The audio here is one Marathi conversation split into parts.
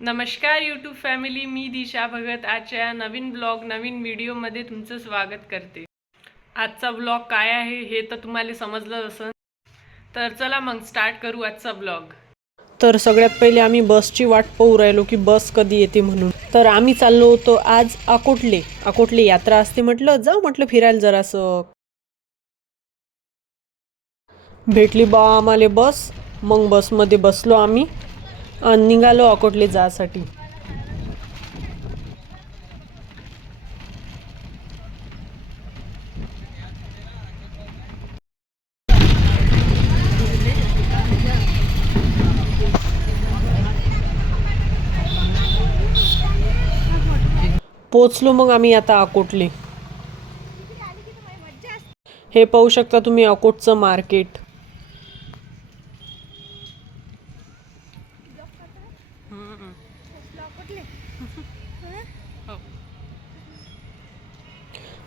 नमस्कार यूट्यूब फॅमिली मी दिशा भगत आजच्या नवीन ब्लॉग नवीन व्हिडिओमध्ये तुमचं स्वागत करते. आजचा ब्लॉग काय आहे हे तर तुम्हाला समजलं असेल. तर चला मग स्टार्ट करू आजचा ब्लॉग तर सगळ्यात पहिले आम्ही बसची वाट पाहू राहिलो की बस कधी येते म्हणून. तर आम्ही चाललो होतो आज अकोटले. अकोटले यात्रा असते म्हटलं जाऊ म्हटलं फिरायला जरासं. भेटली बा आम्हाला बस मग बसमध्ये बसलो आम्ही. निघालो अकोटले जासाठी. पोचलो मग आम्ही आता अकोटले. हे पाहू शकता तुम्ही अकोटचं मार्केट.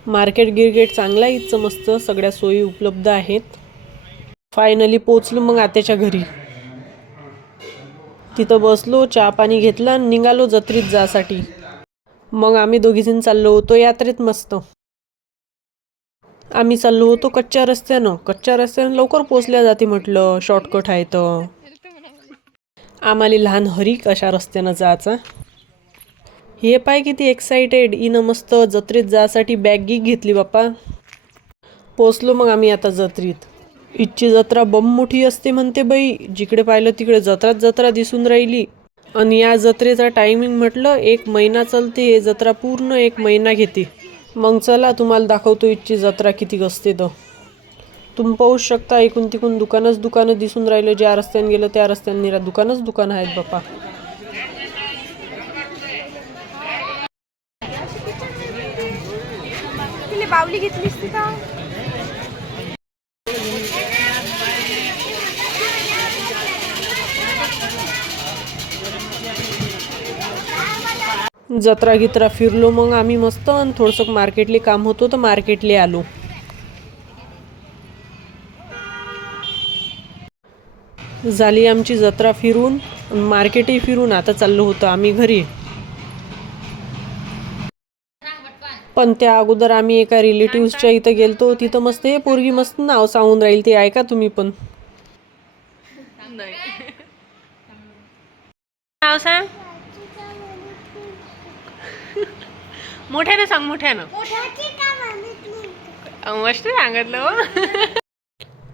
मार्केट गिरगेट चांगला आहे इथचं मस्त सगळ्या सोयी उपलब्ध आहेत. फायनली पोचलो मग आत्याच्या घरी. तिथं बसलो चहा पाणी घेतला आणि निघालो जत्रेत जासाठी. मग आम्ही दोघीजण चाललो होतो यात्रेत मस्त. आम्ही चाललो होतो कच्च्या रस्त्यानं. कच्च्या रस्त्यानं लवकर पोचल्या जाते म्हटलं शॉर्टकट आहे तर. आम्हाला लहान हरीक अशा रस्त्यानं जायचा. हे पाय किती एक्साइटेड इनं मस्त जत्रेत जायसाठी बॅग घेतली बाप्पा. पोचलो मग आम्ही आता जत्रेत. इथची जत्रा बम मोठी असते म्हणते बाई. जिकडे पाहिलं तिकडे जत्राच जत्रा दिसून राहिली. आणि या जत्रेचा टायमिंग म्हटलं एक महिना चालते हे जत्रा पूर्ण एक महिना घेते. मग चला तुम्हाला दाखवतो इथची जत्रा किती असते तर तुम्ही पाहू शकता एकूण तिकून दुकानच दुकानं दिसून राहिलं ज्या रस्त्याने गेलं त्या रस्त्याने निरा दुकानच दुकान आहेत बाप्पा. बावली घेतलीस ती का? जत्रा गित्रा फिरलो मग आम्ही मस्त आणि थोडंसं मार्केटले काम होतं तर मार्केटले आलो. झाली आमची जत्रा फिरून मार्केटही फिरून आता चाललो होतं आम्ही घरी. पण त्या अगोदर आम्ही एका रिलेटिव्हच्या इथं गेलतो तिथं मस्त हे पोरगी मस्त नाव सांगून राहील ते ऐका तुम्ही पण. नाव सांग. मोठ्यानं सांग मोठ्यानं. मस्त सांगितलं हो.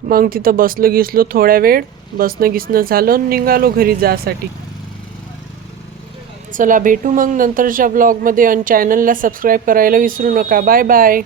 मग तिथं बसलो गिसलो थोड्या वेळ बसणं गिसणं झालं आणि निघालो घरी जासाठी. चला भेटू मग नंतरच्या ब्लॉगमध्ये आणि चॅनलला सबस्क्राईब करायला विसरू नका. Bye bye